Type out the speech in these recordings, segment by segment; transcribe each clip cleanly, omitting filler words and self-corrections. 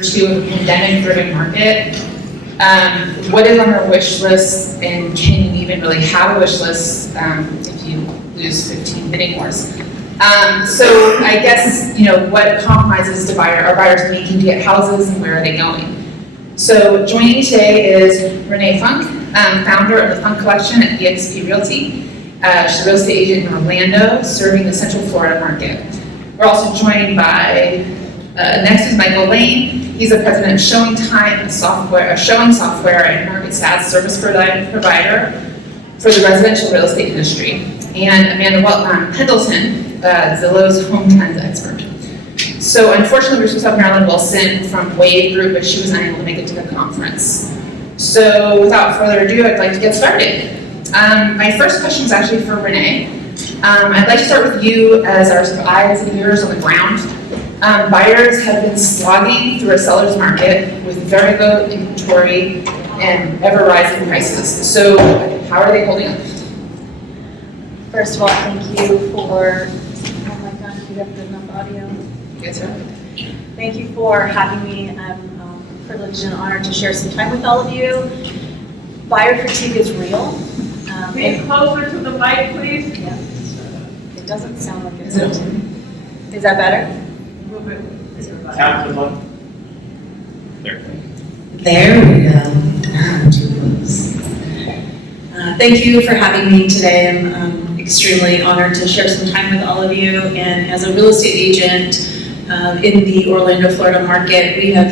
to a pandemic-driven market. What is on our wish list, and can you even really have a wish list if you lose 15 bidding wars? So I guess, what compromises are buyers making to get houses, and where are they going? So joining me today is Renee Funk, founder of the Funk Collection at EXP Realty. She's a real estate agent in Orlando, serving the Central Florida market. We're also joined by, next is Michael Lane. He's the president of Showing Time Software, showing software and market SaaS service provider for the residential real estate industry. And Amanda Pendleton, Zillow's home trends expert. So unfortunately, we're supposed to have Marilyn Wilson from Wave Group, but she was unable to make it to the conference. So without further ado, I'd like to get started. My first question is actually for Renee. I'd like to start with you as our eyes and ears on the ground. Buyers have been slogging through a seller's market with very low inventory and ever-rising prices. So how are they holding up? First of all, thank you for, oh my God, do you have good enough audio? Yes, sir. Thank you for having me. I'm privileged and honored to share some time with all of you. Buyer fatigue is real. Get closer to the mic, please. Yeah, it doesn't sound like it's Is that better? A little bit. Tap the button. There we go. Too close. Thank you for having me today. I'm extremely honored to share some time with all of you. And as a real estate agent in the Orlando, Florida market, we have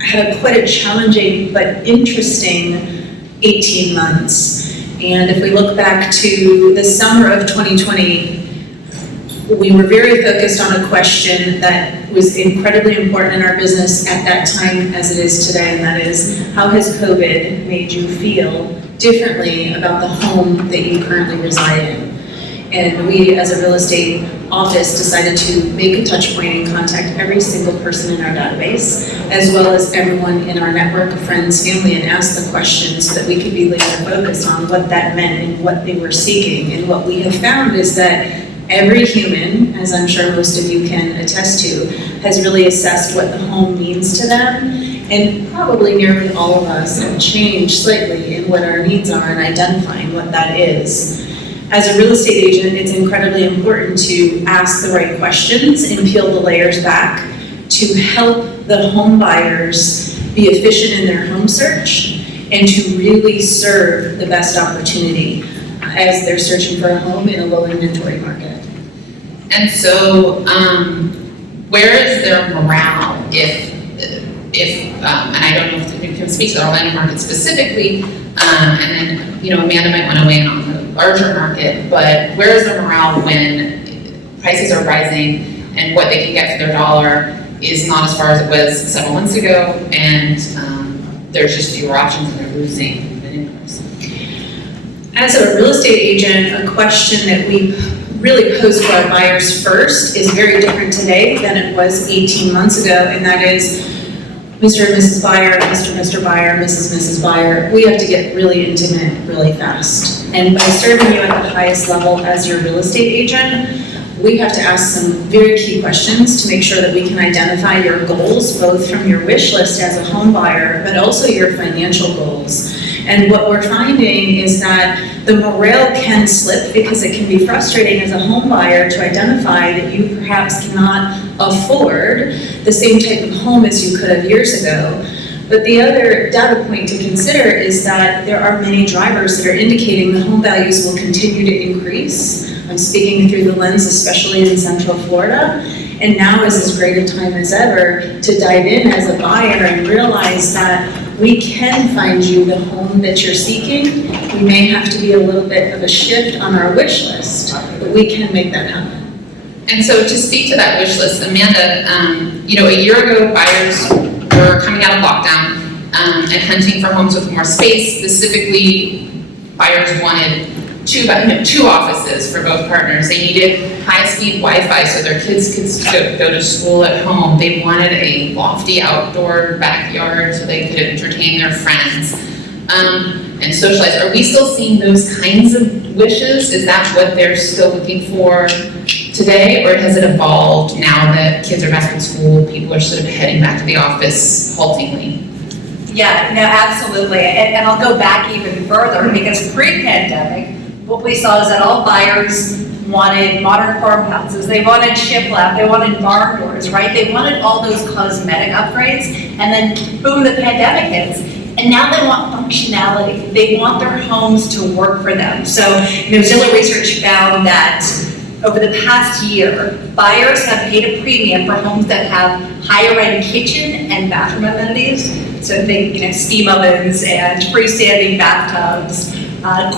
had quite a challenging but interesting 18 months. And if we look back to the summer of 2020, we were very focused on a question that was incredibly important in our business at that time as it is today, and that is, how has COVID made you feel differently about the home that you currently reside in? And we, as a real estate office, decided to make a touch point and contact every single person in our database, as well as everyone in our network of friends, family, and ask the questions so that we could be laser focused on what that meant and what they were seeking. And what we have found is that every human, as I'm sure most of you can attest to, has really assessed what the home means to them, and probably nearly all of us have changed slightly in what our needs are and identifying what that is. As a real estate agent, it's incredibly important to ask the right questions and peel the layers back to help the home buyers be efficient in their home search and to really serve the best opportunity as they're searching for a home in a low inventory market. And so, where is their morale if and I don't know if you can speak to the Orlando market specifically, and then, Amanda might want to weigh in on the larger market, but where is their morale when prices are rising and what they can get for their dollar is not as far as it was several months ago, and there's just fewer options and they're losing bidding wars? As a real estate agent, a question that we really pose to our buyers first is very different today than it was 18 months ago, and that is, Mr. and Mrs. Buyer, Mr. Buyer, Mrs. Buyer, we have to get really intimate really fast. And by serving you at the highest level as your real estate agent, we have to ask some very key questions to make sure that we can identify your goals, both from your wish list as a home buyer, but also your financial goals. And what we're finding is that the morale can slip because it can be frustrating as a home buyer to identify that you perhaps cannot afford the same type of home as you could have years ago. But the other data point to consider is that there are many drivers that are indicating the home values will continue to increase. I'm speaking through the lens, especially in Central Florida. And now is as great a time as ever to dive in as a buyer and realize that we can find you the home that you're seeking. We may have to be a little bit of a shift on our wish list, but we can make that happen. And so to speak to that wish list, Amanda, a year ago, buyers were coming out of lockdown and hunting for homes with more space. Specifically, buyers wanted two offices for both partners. They needed high-speed Wi-Fi so their kids could go to school at home. They wanted a lofty outdoor backyard so they could entertain their friends and socialize. Are we still seeing those kinds of wishes? Is that what they're still looking for? today, or has it evolved now that kids are back in school, people are sort of heading back to the office haltingly? Yeah, no, absolutely. And I'll go back even further because pre-pandemic, what we saw is that all buyers wanted modern farmhouses, they wanted shiplap, they wanted barn doors, right? They wanted all those cosmetic upgrades, and then boom, the pandemic hits. And now they want functionality. They want their homes to work for them. So, Zillow research found that over the past year, buyers have paid a premium for homes that have higher end kitchen and bathroom amenities. So think, steam ovens and freestanding bathtubs,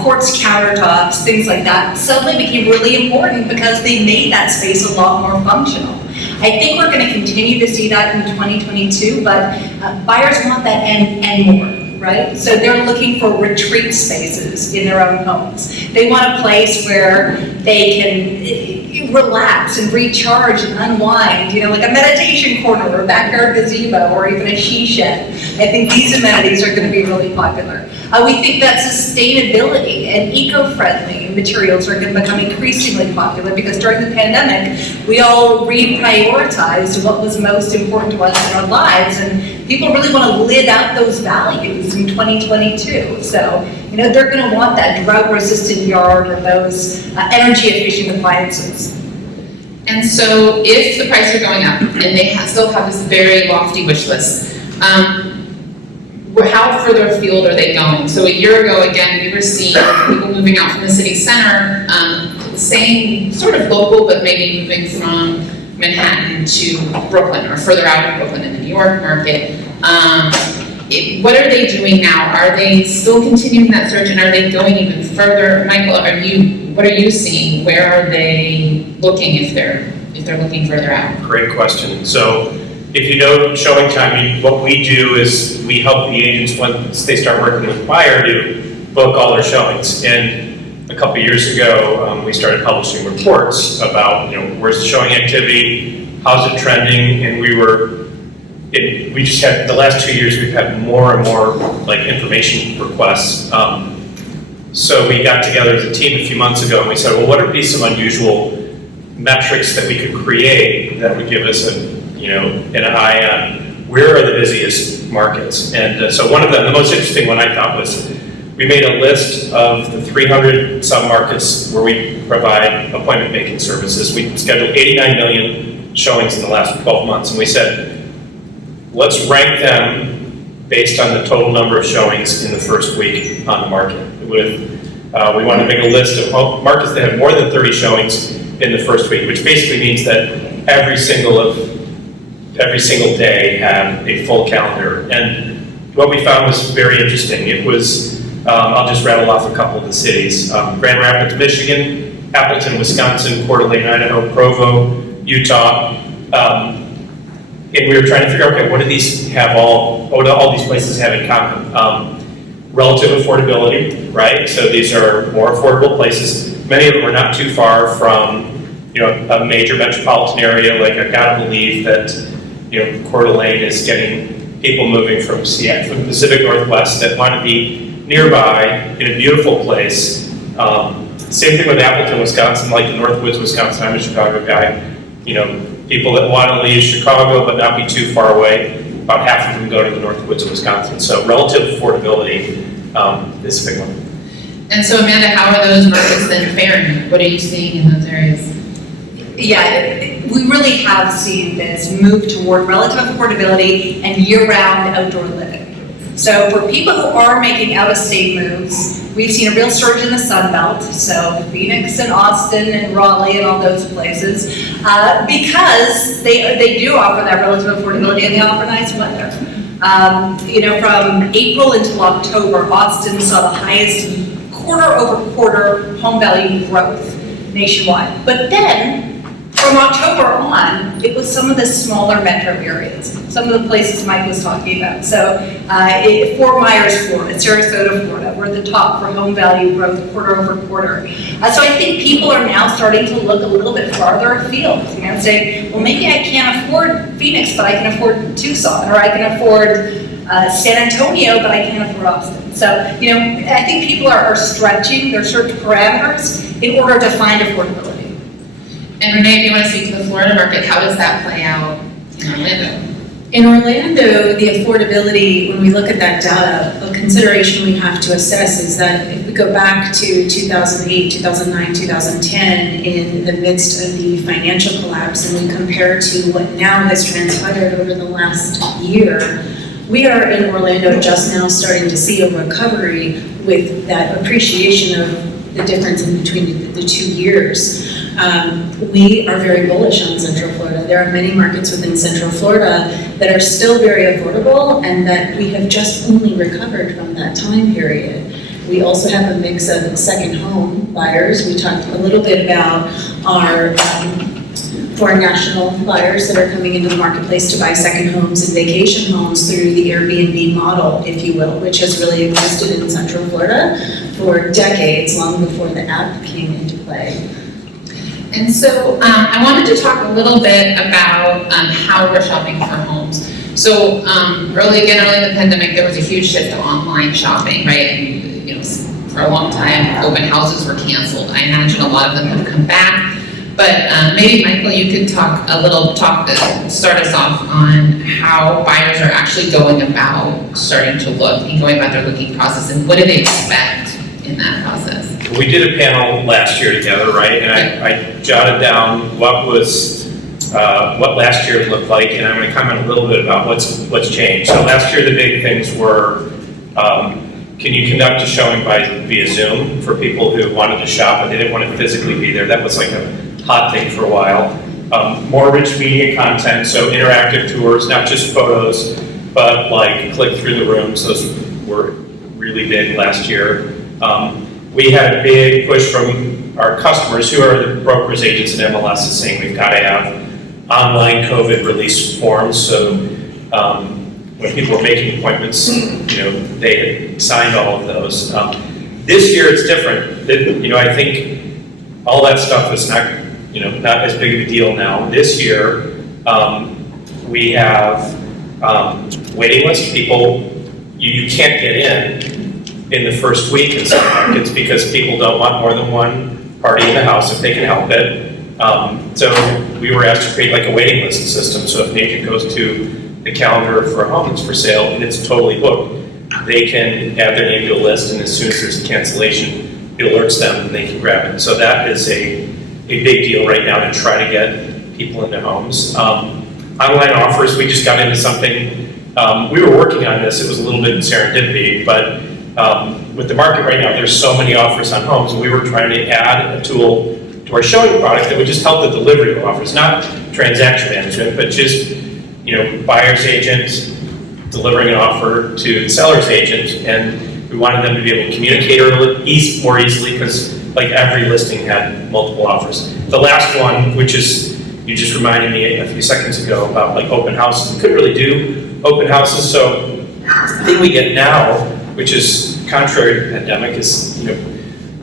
quartz countertops, things like that, suddenly became really important because they made that space a lot more functional. I think we're going to continue to see that in 2022, but buyers want that and more, right? So they're looking for retreat spaces in their own homes. They want a place where they can relax and recharge and unwind, like a meditation corner or a backyard gazebo or even a she shed. I think these amenities are going to be really popular. We think that sustainability and eco-friendly materials are going to become increasingly popular because during the pandemic, we all reprioritized what was most important to us in our lives, and people really want to live out those values in 2022. So, they're going to want that drought-resistant yard or those energy-efficient appliances. And so if the prices are going up and they still have this very lofty wish list, how further afield are they going? So a year ago, again, we were seeing people moving out from the city center, same sort of local, but maybe moving from Manhattan to Brooklyn or further out in Brooklyn in the New York market. What are they doing now? Are they still continuing that search, and are they going even further? Michael, what are you seeing? Where are they looking if they're looking further out? Great question. So if you know showing time, what we do is we help the agents once they start working with the buyer to book all their showings. And a couple years ago, we started publishing reports about, where's the showing activity, how's it trending, and we just had, the last 2 years, we've had more and more information requests. So we got together as a team a few months ago and we said, well, what would be some unusual metrics that we could create that would give us an eye on where are the busiest markets? And so one of them, the most interesting one I thought was, we made a list of the 300 sub-markets where we provide appointment making services. We scheduled 89 million showings in the last 12 months, and we said, let's rank them based on the total number of showings in the first week on the market. We want to make a list of markets that have more than 30 showings in the first week, which basically means that every single day had a full calendar. And what we found was very interesting. It was, I'll just rattle off a couple of the cities. Grand Rapids, Michigan, Pendleton, Wisconsin, Coeur d'Alene, Idaho, Provo, Utah. And we were trying to figure out, okay, what do all these places have in common? Relative affordability, right? So these are more affordable places. Many of them are not too far from, a major metropolitan area. Like, I've got to believe that, Coeur d'Alene is getting people moving from Seattle, from the Pacific Northwest that want to be nearby in a beautiful place. Same thing with Appleton, Wisconsin, like the Northwoods, Wisconsin. I'm a Chicago guy. People that want to leave Chicago but not be too far away, about half of them go to the Northwoods of Wisconsin. So relative affordability is a big one. And so Amanda, how are those markets then faring? What are you seeing in those areas? Yeah, we really have seen this move toward relative affordability and year-round outdoor living. So for people who are making out-of-state moves, we've seen a real surge in the Sun Belt, so Phoenix and Austin and Raleigh and all those places, because they do offer that relative affordability and they offer nice weather. From April until October, Austin saw the highest quarter-over-quarter home value growth nationwide. But then, from October on, it was some of the smaller metro areas, some of the places Mike was talking about. So Fort Myers, Florida, Sarasota, Florida, were the top for home value growth quarter over quarter. So I think people are now starting to look a little bit farther afield and say, well, maybe I can't afford Phoenix, but I can afford Tucson, or I can afford San Antonio, but I can't afford Austin. So, I think people are stretching their search parameters in order to find affordability. And Renee, if you want to speak to the Florida market, how does that play out in Orlando? In Orlando, the affordability, when we look at that data, a consideration we have to assess is that if we go back to 2008, 2009, 2010, in the midst of the financial collapse, and we compare to what now has transpired over the last year, we are in Orlando just now starting to see a recovery with that appreciation of the difference in between the 2 years. We are very bullish on Central Florida. There are many markets within Central Florida that are still very affordable and that we have just only recovered from that time period. We also have a mix of second home buyers. We talked a little bit about our foreign national buyers that are coming into the marketplace to buy second homes and vacation homes through the Airbnb model, if you will, which has really existed in Central Florida for decades, long before the app came into play. And so I wanted to talk a little bit about how we're shopping for homes. So early in the pandemic, there was a huge shift to online shopping, right? And you know, for a long time, open houses were canceled. I imagine a lot of them have come back. But maybe Michael, you could start us off on how buyers are actually going about starting to look and going about their looking process, and what do they expect in that process? We did a panel last year together, right? And I jotted down what last year looked like, and I'm going to comment a little bit about what's changed. So last year, the big things were, can you conduct a showing via Zoom for people who wanted to shop and they didn't want to physically be there? That was like a hot thing for a while. More rich media content, so interactive tours, not just photos, but like click through the rooms. Those were really big last year. We had a big push from our customers, who are the brokers, agents, and MLS, saying we've got to have online COVID release forms. So when people were making appointments, they had signed all of those. This year it's different. I think all that stuff is not as big of a deal now. This year we have waiting list people. You can't get in the first week in some markets because people don't want more than one party in the house if they can help it. So we were asked to create like a waiting list system. So if an agent goes to the calendar for a home that's for sale and it's totally booked, they can add their name to a list, and as soon as there's a cancellation, it alerts them and they can grab it. So that is a big deal right now to try to get people into homes. Online offers, we just got into something. We were working on this. It was a little bit serendipity, but with the market right now, there's so many offers on homes, and we were trying to add a tool to our showing product that would just help the delivery of offers, not transaction management, but just buyer's agent delivering an offer to the seller's agent, and we wanted them to be able to communicate more easily because like every listing had multiple offers. The last one, which is, you just reminded me a few seconds ago about like open houses. We couldn't really do open houses, so the thing we get now, which is contrary to the pandemic, is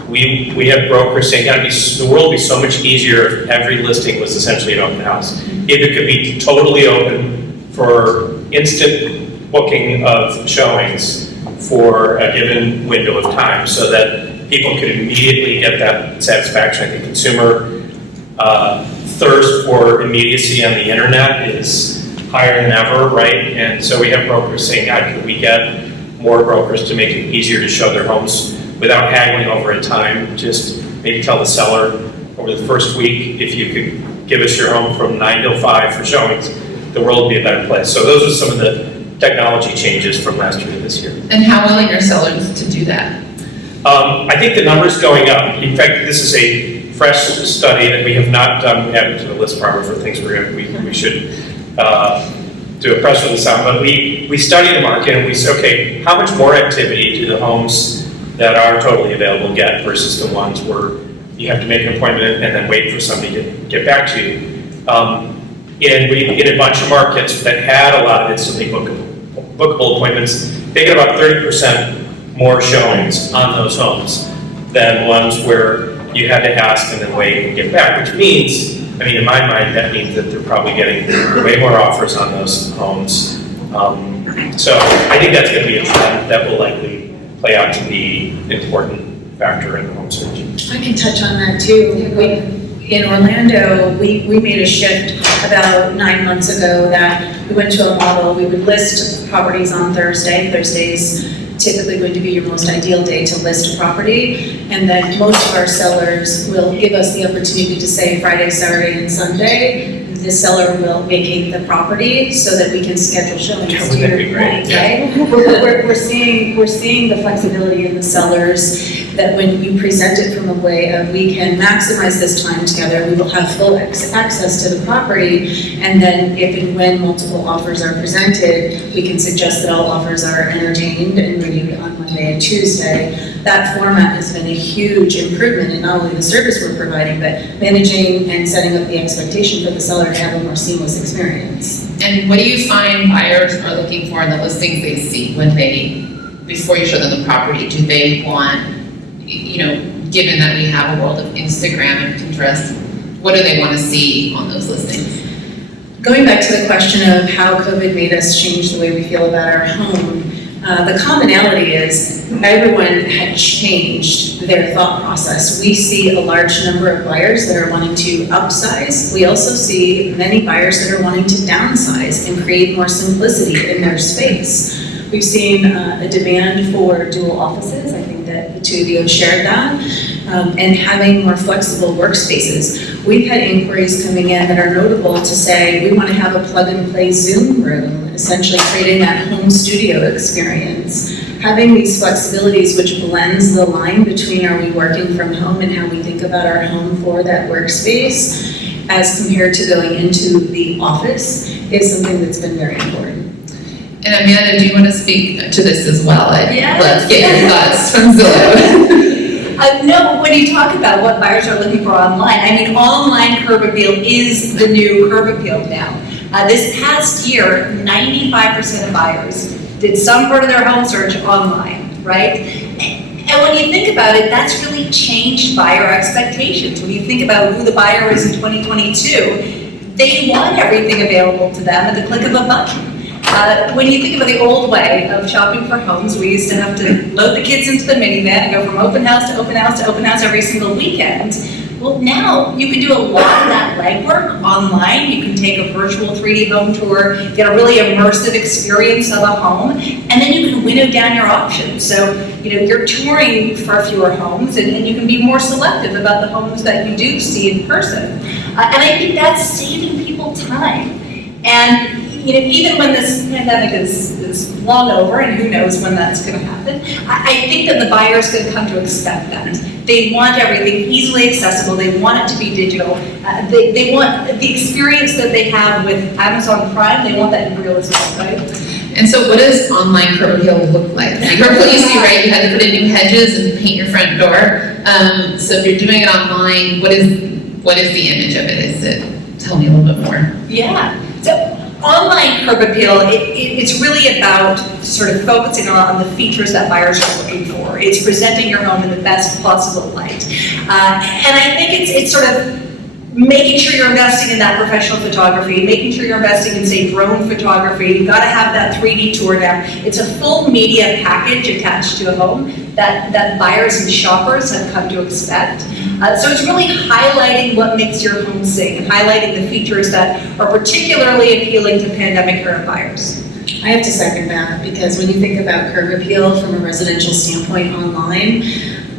we have brokers saying the world would be so much easier if every listing was essentially an open house. If it could be totally open for instant booking of showings for a given window of time, so that people could immediately get that satisfaction. I think consumer thirst for immediacy on the internet is higher than ever, right? And so we have brokers saying, could we get more brokers to make it easier to show their homes without haggling over a time? Just maybe tell the seller over the first week, if you could give us your home from 9 till 5 for showings, the world would be a better place. So those are some of the technology changes from last year to this year. And how willing are sellers to do that? I think the number's going up. In fact, this is a fresh study that we have not done. We added to the list, Barbara, for things we should do a press release on. But we studied the market and we said, okay, how much more activity do the homes that are totally available get versus the ones where you have to make an appointment and then wait for somebody to get back to you? And we in a bunch of markets that had a lot of instantly bookable appointments, they get about 30% more showings on those homes than ones where you had to ask and then wait and get back, which means, in my mind, that means that they're probably getting way more offers on those homes. So I think that's going to be a trend that will likely play out to be an important factor in the home search. I can touch on that too. In Orlando, we made a shift about 9 months ago that we went to a model. We would list properties on Thursday. Thursday's typically going to be your most ideal day to list a property. And then most of our sellers will give us the opportunity to say Friday, Saturday, and Sunday. The seller will vacate the property so that we can schedule showings, to your point, right? We're seeing the flexibility in the sellers, that when you present it from a way of we can maximize this time together, we will have full access to the property, and then if and when multiple offers are presented, we can suggest that all offers are entertained and reviewed on Monday and Tuesday. That format has been a huge improvement in not only the service we're providing, but managing and setting up the expectation for the seller to have a more seamless experience. And what do you find buyers are looking for in the listings they see when before you show them the property? Do they want, given that we have a world of Instagram and Pinterest, what do they want to see on those listings? Going back to the question of how COVID made us change the way we feel about our home, the commonality is everyone had changed their thought process. We see a large number of buyers that are wanting to upsize. We also see many buyers that are wanting to downsize and create more simplicity in their space. We've seen a demand for dual offices. I think that the two of you have shared that. And having more flexible workspaces. We've had inquiries coming in that are notable to say, we want to have a plug-and-play Zoom room, essentially creating that home studio experience. Having these flexibilities which blends the line between are we working from home and how we think about our home for that workspace, as compared to going into the office, is something that's been very important. And Amanda, do you want to speak to this as well? Yes. Let's get your thoughts from Zillow. No, when you talk about what buyers are looking for online, I mean, online curb appeal is the new curb appeal now. This past year, 95% of buyers did some part of their home search online, right? And when you think about it, that's really changed buyer expectations. When you think about who the buyer is in 2022, they want everything available to them at the click of a button. When you think about the old way of shopping for homes, we used to have to load the kids into the minivan and go from open house to open house to open house every single weekend. Well, now you can do a lot of that legwork online. You can take a virtual 3D home tour, get a really immersive experience of a home, and then you can winnow down your options. So, you're touring for fewer homes, and you can be more selective about the homes that you do see in person. And I think that's saving people time. And even when this pandemic is long over, and who knows when that's going to happen, I think that the buyer's going to come to expect that. They want everything easily accessible. They want it to be digital. They want the experience that they have with Amazon Prime. They want that in real as well, right? And so what does online curb appeal look like? Hopefully you see, right, you had to put in new hedges and paint your front door. So if you're doing it online, what is the image of it? Tell me a little bit more. Yeah. So online curb appeal, it's really about sort of focusing on the features that buyers are looking for. It's presenting your home in the best possible light. And I think it's sort of making sure you're investing in that professional photography, making sure you're investing in, say, drone photography. You've got to have that 3D tour now. It's a full media package attached to a home that buyers and shoppers have come to expect. So it's really highlighting what makes your home sing and highlighting the features that are particularly appealing to pandemic-era buyers. I have to second that, because when you think about curb appeal from a residential standpoint online,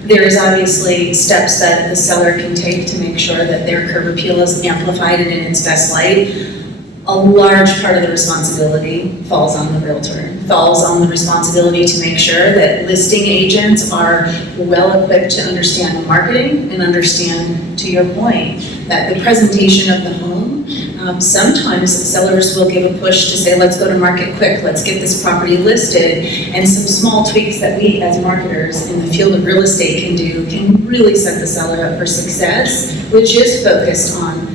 there's obviously steps that the seller can take to make sure that their curb appeal is amplified and in its best light. A large part of the responsibility falls on the realtor, falls on the responsibility to make sure that listing agents are well equipped to understand the marketing and understand, to your point, that the presentation of the home. Sometimes sellers will give a push to say, let's go to market quick, let's get this property listed, and some small tweaks that we as marketers in the field of real estate can do can really set the seller up for success, which is focused on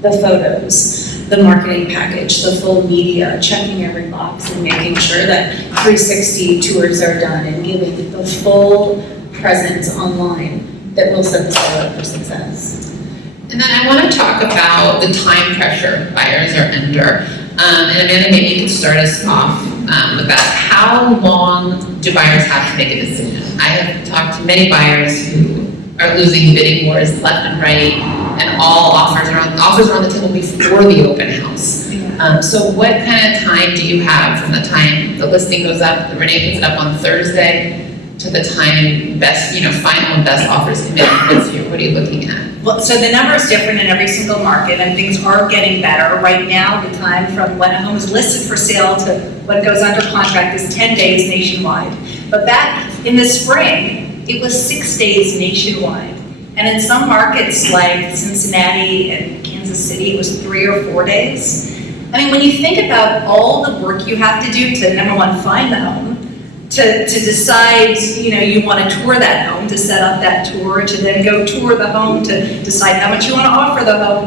the photos, the marketing package, the full media, checking every box and making sure that 360 tours are done and giving the full presence online that will set the seller up for success. And then I want to talk about the time pressure buyers are under. And Amanda, maybe you can start us off about how long do buyers have to make a decision? I have talked to many buyers who are losing bidding wars left and right. and all offers are on the table before the open house. So what kind of time do you have from the time the listing goes up, the Renee puts it up on Thursday, to the time best, final and best offers come in? What are you looking at? Well, so the number is different in every single market, and things are getting better. Right now, the time from when a home is listed for sale to when it goes under contract is 10 days nationwide. But back in the spring, it was 6 days nationwide. And in some markets like Cincinnati and Kansas City, it was 3 or 4 days. I mean, when you think about all the work you have to do to, number one, find the home, to decide, you want to tour that home, to set up that tour, to then go tour the home, to decide how much you want to offer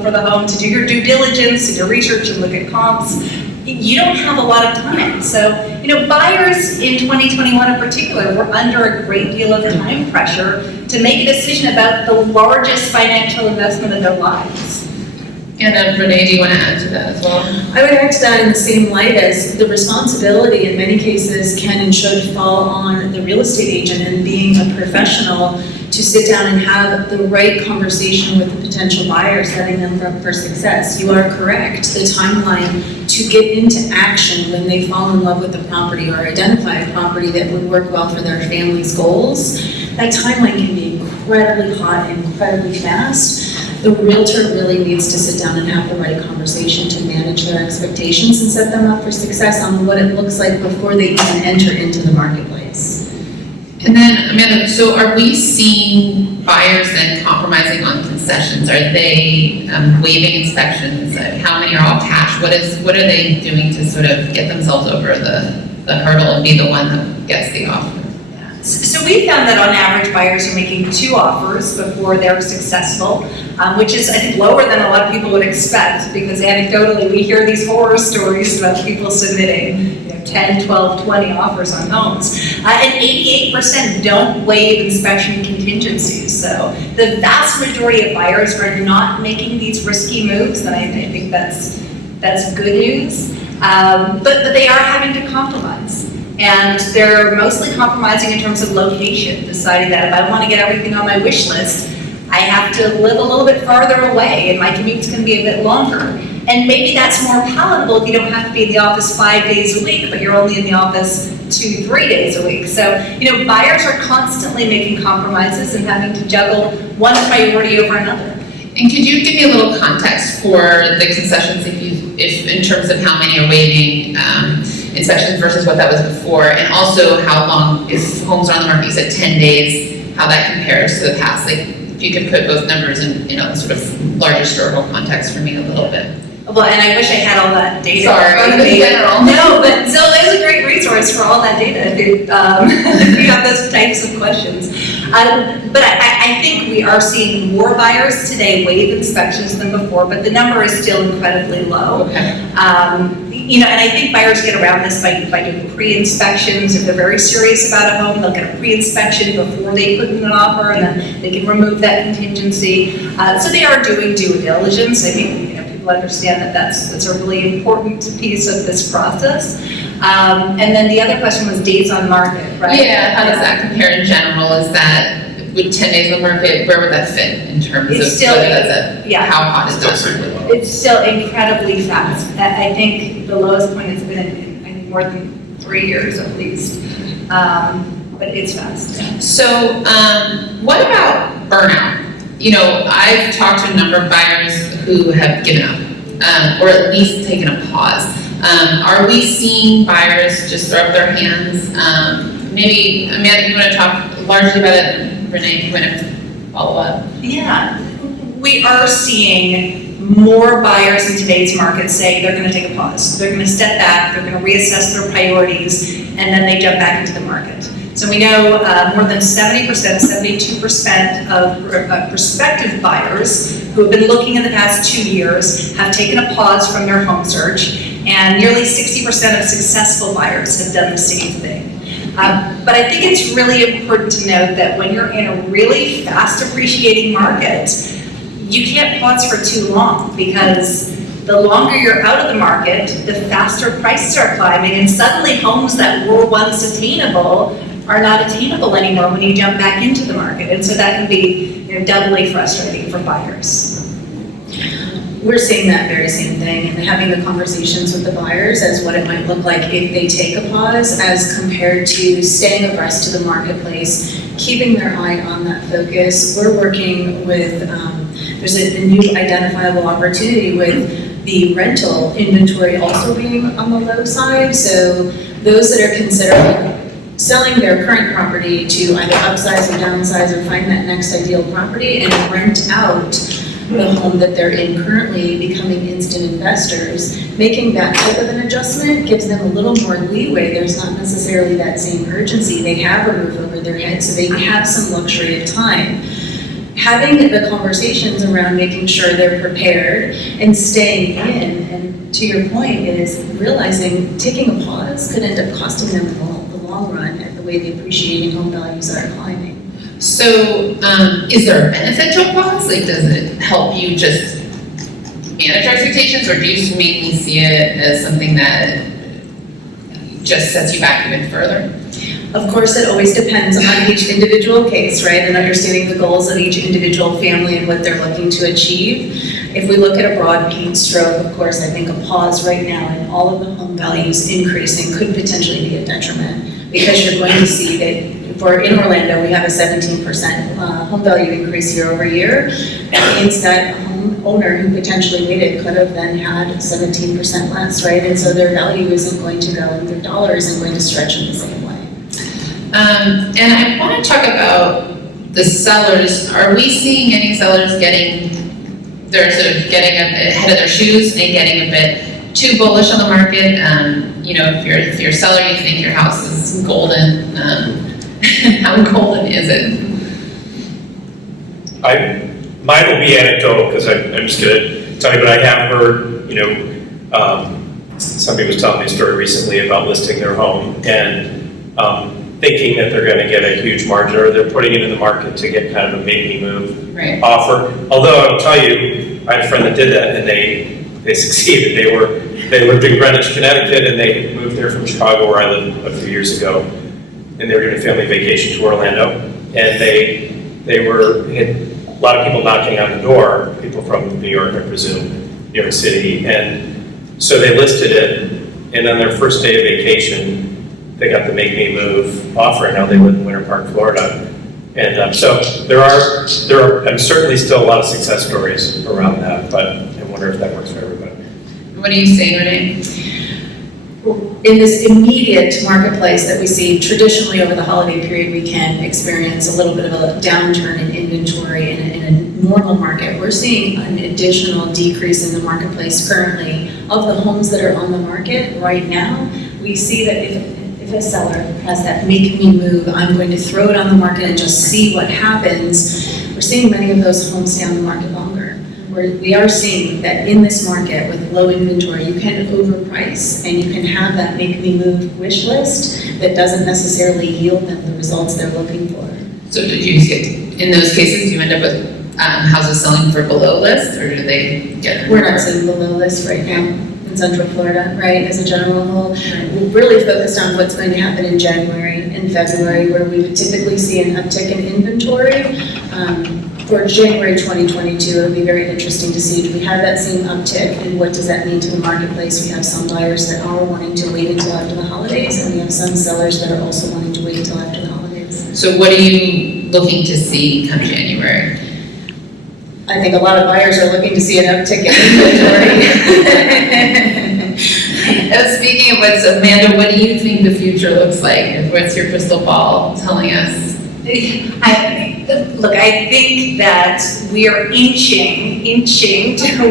for the home, to do your due diligence, to do research and look at comps, you don't have a lot of time. So, buyers in 2021 in particular were under a great deal of time pressure to make a decision about the largest financial investment of their lives. And Renee, do you want to add to that as well? I would add to that in the same light as the responsibility in many cases can and should fall on the real estate agent and being a professional to sit down and have the right conversation with the potential buyer, setting them up for success. You are correct. The timeline to get into action when they fall in love with the property or identify a property that would work well for their family's goals, that timeline can be incredibly hot and incredibly fast. The realtor really needs to sit down and have the right conversation to manage their expectations and set them up for success on what it looks like before they even enter into the marketplace. And then, Amanda, so are we seeing buyers then compromising on concessions? Are they waiving inspections? How many are all cash? What are they doing to sort of get themselves over the hurdle and be the one that gets the offer? So we found that on average, buyers are making 2 offers before they're successful, which is, I think, lower than a lot of people would expect, because anecdotally, we hear these horror stories about people submitting 10, 12, 20 offers on homes. And 88% don't waive inspection contingencies. So the vast majority of buyers are not making these risky moves, and I think that's good news. But they are having to compromise. And they're mostly compromising in terms of location, deciding that if I want to get everything on my wish list, I have to live a little bit farther away and my commute's going to be a bit longer. And maybe that's more palatable if you don't have to be in the office 5 days a week, but you're only in the office 2-3 days a week. So, buyers are constantly making compromises and having to juggle one priority over another. And could you give me a little context for the concessions if in terms of how many are waiving inspections versus what that was before, and also how long, if homes are on the market, you said 10 days, how that compares to the past? Like, if you could put both numbers in, sort of larger historical context for me a little bit. Well, and I wish I had all that data. Sorry, in general. No, but Zillow is a great resource for all that data if you have those types of questions. But I think we are seeing more buyers today waive inspections than before, but the number is still incredibly low. Okay. And I think buyers get around this by doing pre-inspections. If they're very serious about a home, they'll get a pre-inspection before they put in an offer, and then they can remove that contingency. So they are doing due diligence. I think people understand that that's a really important piece of this process. And then the other question was days on market, right? Yeah, how does that compare in general? Is that, with 10 days on market, where would that fit in terms of how hot is that? It's still incredibly fast. I think the lowest point has been in more than 3 years at least. But it's fast. So what about burnout? I've talked to a number of buyers who have given up, or at least taken a pause. Are we seeing buyers just throw up their hands? Maybe, Amanda, you want to talk largely about it, and Renee, you want to follow up? Yeah, we are seeing more buyers in today's market say they're going to take a pause. They're going to step back, they're going to reassess their priorities, and then they jump back into the market. So we know more than 70%, 72% of prospective buyers who have been looking in the past 2 years have taken a pause from their home search, and nearly 60% of successful buyers have done the same thing. But I think it's really important to note that when you're in a really fast appreciating market, you can't pause for too long, because the longer you're out of the market, the faster prices are climbing, and suddenly homes that were once attainable are not attainable anymore when you jump back into the market. And so that can be doubly frustrating for buyers. We're seeing that very same thing and having the conversations with the buyers as what it might look like if they take a pause as compared to staying abreast to the marketplace, keeping their eye on that focus. We're working with, there's a new identifiable opportunity with the rental inventory also being on the low side. So those that are considering selling their current property to either upsize or downsize or find that next ideal property and rent out the home that they're in currently, becoming instant investors, making that type of an adjustment gives them a little more leeway. There's not necessarily that same urgency. They have a roof over their head, so they have some luxury of time. Having the conversations around making sure they're prepared and staying in, and to your point, is realizing taking a pause could end up costing them in the long run at the way the appreciating home values are climbing. So, is there a benefit to a pause? Like, does it help you just manage expectations, or do you mainly see it as something that just sets you back even further? Of course, it always depends on each individual case, right? And understanding the goals of each individual family and what they're looking to achieve. If we look at a broad paint stroke, of course, I think a pause right now and all of the home values increasing could potentially be a detriment, because you're going to see that in Orlando, we have a 17% home value increase year over year. That means that a homeowner who potentially waited could have then had 17% less, right? And so their value isn't going to go, their dollar isn't going to stretch in the same way. And I want to talk about the sellers. Are we seeing any sellers they're sort of getting ahead of their shoes and getting a bit too bullish on the market? If you're a seller, you think your house is golden. How golden is it? Mine will be anecdotal because I'm just gonna tell you, but I have heard, somebody was telling me a story recently about listing their home and thinking that they're gonna get a huge margin, or they're putting it in the market to get kind of a make me move offer. Although I'll tell you, I had a friend that did that and they succeeded. They lived in Greenwich, Connecticut, and they moved there from Chicago, where I lived a few years ago. And they were doing a family vacation to Orlando, and they had a lot of people knocking on the door, people from New York, I presume, New York City, and so they listed it, and on their first day of vacation, they got the Make Me Move offer, and now they live in Winter Park, Florida. And so there are certainly still a lot of success stories around that, but I wonder if that works for everybody. What are you saying, Renee? In this immediate marketplace that we see traditionally over the holiday period, we can experience a little bit of a downturn in inventory in a normal market. We're seeing an additional decrease in the marketplace currently of the homes that are on the market right now. We see that if a seller has that make me move, I'm going to throw it on the market and just see what happens, we're seeing many of those homes stay on the market longer. We are seeing that in this market with low inventory, you can overprice and you can have that make me move wish list that doesn't necessarily yield them the results they're looking for. So in those cases, do you end up with houses selling for below list, or do they get? We're not seeing below list right now in Central Florida, right, as a general rule. We're really focused on what's going to happen in January and February, where we would typically see an uptick in inventory. For January 2022, it'll be very interesting to see, do we have that same uptick, and what does that mean to the marketplace? We have some buyers that are wanting to wait until after the holidays, and we have some sellers that are also wanting to wait until after the holidays. So what are you looking to see come January? I think a lot of buyers are looking to see an uptick in inventory. Speaking of what's, Amanda, what do you think the future looks like? What's your crystal ball telling us? I think that we are inching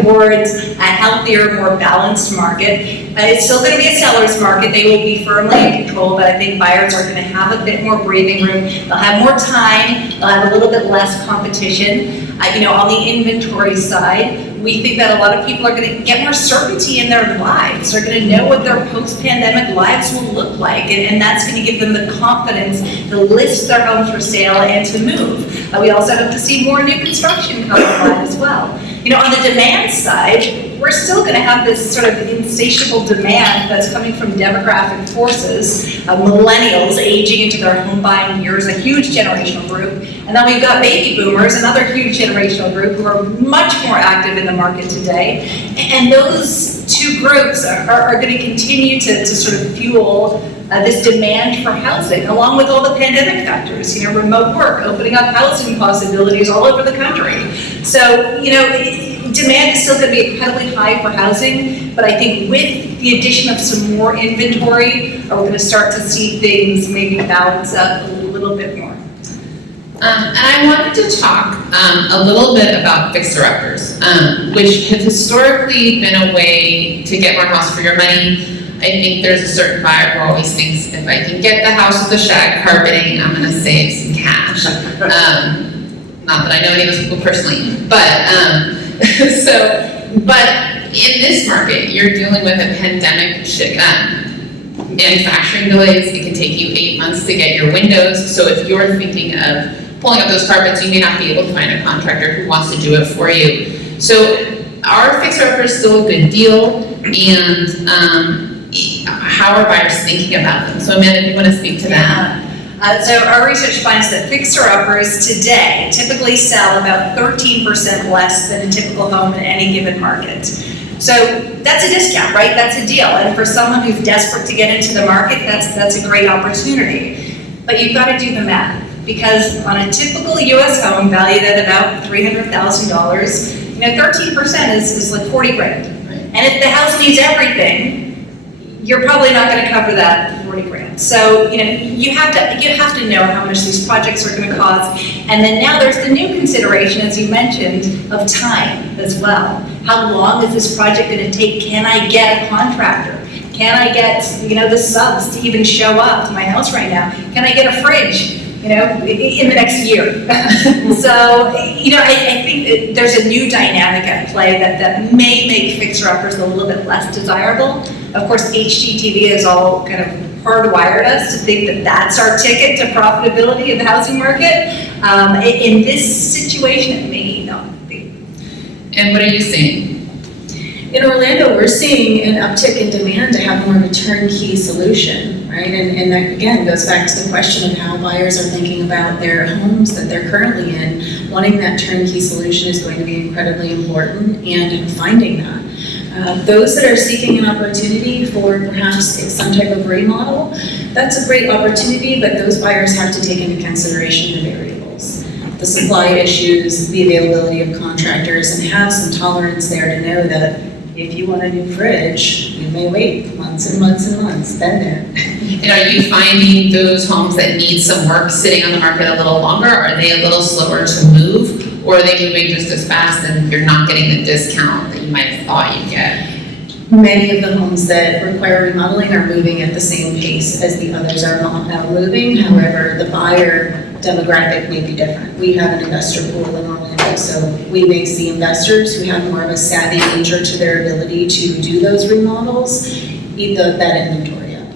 towards a healthier, more balanced market. It's still going to be a seller's market. They will be firmly in control, but I think buyers are going to have a bit more breathing room. They'll have more time. They'll have a little bit less competition. On the inventory side, we think that a lot of people are going to get more certainty in their lives. They're going to know what their post-pandemic lives will look like, and that's going to give them the confidence to list their home for sale and to move. We also hope to see more new construction come online as well. On the demand side, we're still going to have this sort of insatiable demand that's coming from demographic forces, millennials aging into their home buying years, a huge generational group, and then we've got baby boomers, another huge generational group who are much more active in the market today, and those two groups are going to continue to sort of fuel this demand for housing, along with all the pandemic factors, remote work, opening up housing possibilities all over the country. So, demand is still going to be incredibly high for housing, but I think with the addition of some more inventory, we're going to start to see things maybe balance out a little bit more. And I wanted to talk a little bit about fixer-uppers, which have historically been a way to get more house for your money. I think there's a certain buyer who always thinks, if I can get the house with the shag carpeting, I'm gonna save some cash. Not that I know any of those people personally, but but in this market, you're dealing with a pandemic manufacturing delays. It can take you 8 months to get your windows. So if you're thinking of pulling up those carpets, you may not be able to find a contractor who wants to do it for you. So are fixer-uppers still a good deal? And how are buyers thinking about them? So Amanda, do you want to speak to that? So our research finds that fixer-uppers today typically sell about 13% less than a typical home in any given market. So that's a discount, right? That's a deal. And for someone who's desperate to get into the market, that's a great opportunity. But you've got to do the math, because on a typical US home valued at about $300,000, 13% is like 40 grand. And if the house needs everything, you're probably not going to cover that 40 grand. So, you have to know how much these projects are going to cost. And then now there's the new consideration, as you mentioned, of time as well. How long is this project going to take? Can I get a contractor? Can I get, the subs to even show up to my house right now? Can I get a fridge, in the next year? So, I think that there's a new dynamic at play that may make fixer-uppers a little bit less desirable. Of course, HGTV has all kind of hardwired us to think that that's our ticket to profitability in the housing market. In this situation, it may not be. And what are you seeing? In Orlando, we're seeing an uptick in demand to have more of a turnkey solution, right? And that, again, goes back to the question of how buyers are thinking about their homes that they're currently in. Wanting that turnkey solution is going to be incredibly important, and finding that. Those that are seeking an opportunity for perhaps some type of remodel, that's a great opportunity, but those buyers have to take into consideration the variables. The supply issues, the availability of contractors, and have some tolerance there to know that if you want a new fridge, you may wait months and months and months, been there. And are you finding those homes that need some work sitting on the market a little longer? Are they a little slower to move? Or are they moving just as fast and you're not getting the discount that you might have thought you'd get? Many of the homes that require remodeling are moving at the same pace as the others are now moving. However, the buyer demographic may be different. We have an investor pool in Orlando, so we may see investors who have more of a savvy nature to their ability to do those remodels, eat that inventory up.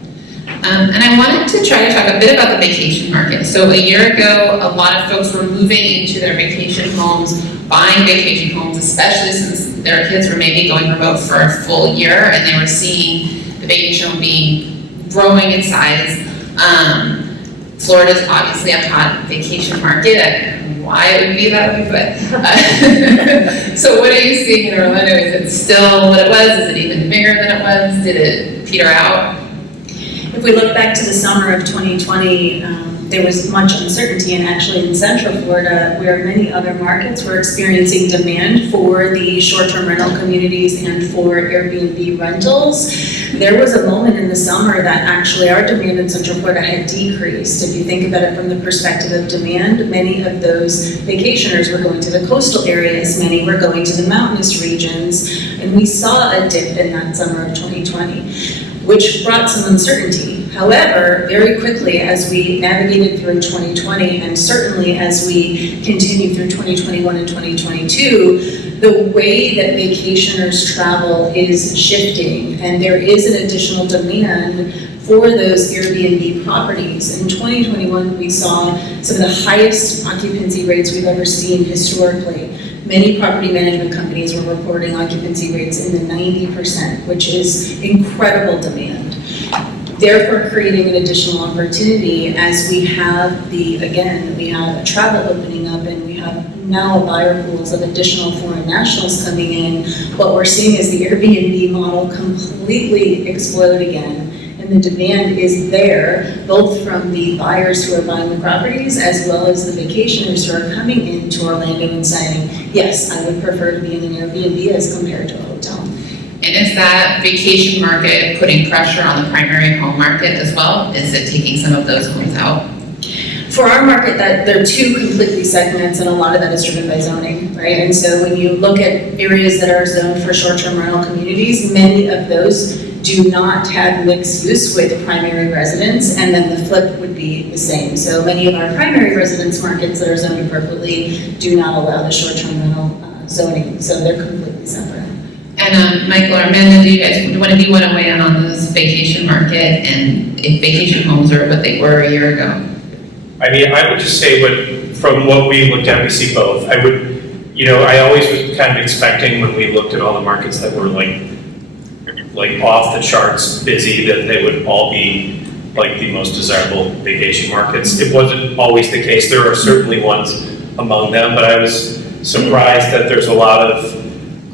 And I wanted to try to talk a bit about the vacation market. So a year ago, a lot of folks were moving into their vacation homes, buying vacation homes, especially since their kids were maybe going remote for a full year, and they were seeing the vacation home being growing in size. Florida's obviously a hot vacation market. I don't know why it would be that way, but so what are you seeing in Orlando? Is it still what it was? Is it even bigger than it was? Did it peter out? If we look back to the summer of 2020, there was much uncertainty, and actually in Central Florida, where many other markets were experiencing demand for the short-term rental communities and for Airbnb rentals, there was a moment in the summer that actually our demand in Central Florida had decreased. If you think about it from the perspective of demand, many of those vacationers were going to the coastal areas, many were going to the mountainous regions, and we saw a dip in that summer of 2020. Which brought some uncertainty. However, very quickly as we navigated through 2020, and certainly as we continue through 2021 and 2022, the way that vacationers travel is shifting, and there is an additional demand for those Airbnb properties. In 2021, we saw some of the highest occupancy rates we've ever seen historically. Many property management companies were reporting occupancy rates in the 90%, which is incredible demand. Therefore, creating an additional opportunity as we have we have travel opening up and we have now buyer pools of additional foreign nationals coming in. What we're seeing is the Airbnb model completely explode again. And the demand is there, both from the buyers who are buying the properties as well as the vacationers who are coming into Orlando and saying, yes, I would prefer to be in an Airbnb as compared to a hotel. And is that vacation market putting pressure on the primary home market as well? Is it taking some of those homes out? For our market, that there are two completely segments, and a lot of that is driven by zoning, right? And so when you look at areas that are zoned for short-term rental communities, many of those do not have mixed use with primary residence, and then the flip would be the same. So many of our primary residence markets that are zoned appropriately do not allow the short-term rental zoning, so they're completely separate. And Michael or Amanda, do you want to weigh in on this vacation market and if vacation homes are what they were a year ago? I mean, I would just say from what we looked at, we see both. I always was kind of expecting when we looked at all the markets that were like off the charts busy, that they would all be like the most desirable vacation markets. It wasn't always the case. There are certainly ones among them, but I was surprised that there's a lot of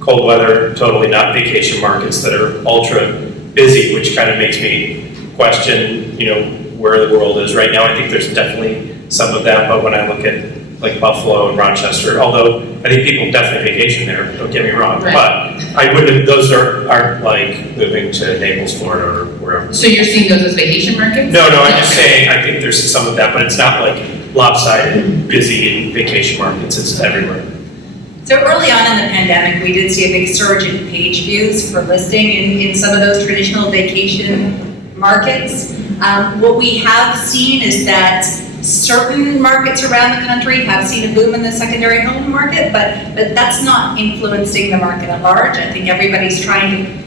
cold weather, totally not vacation markets that are ultra busy, which kind of makes me question, where the world is right now. I think there's definitely some of that, but when I look at like Buffalo and Rochester, although I think people definitely vacation there, don't get me wrong, right. But I wouldn't, those aren't like moving to Naples, Florida or wherever. So you're seeing those as vacation markets? No, I'm just saying, I think there's some of that, but it's not like lopsided and busy in vacation markets, it's everywhere. So early on in the pandemic, we did see a big surge in page views for listing in some of those traditional vacation markets. What we have seen is that certain markets around the country have seen a boom in the secondary home market, but that's not influencing the market at large. I think everybody's trying to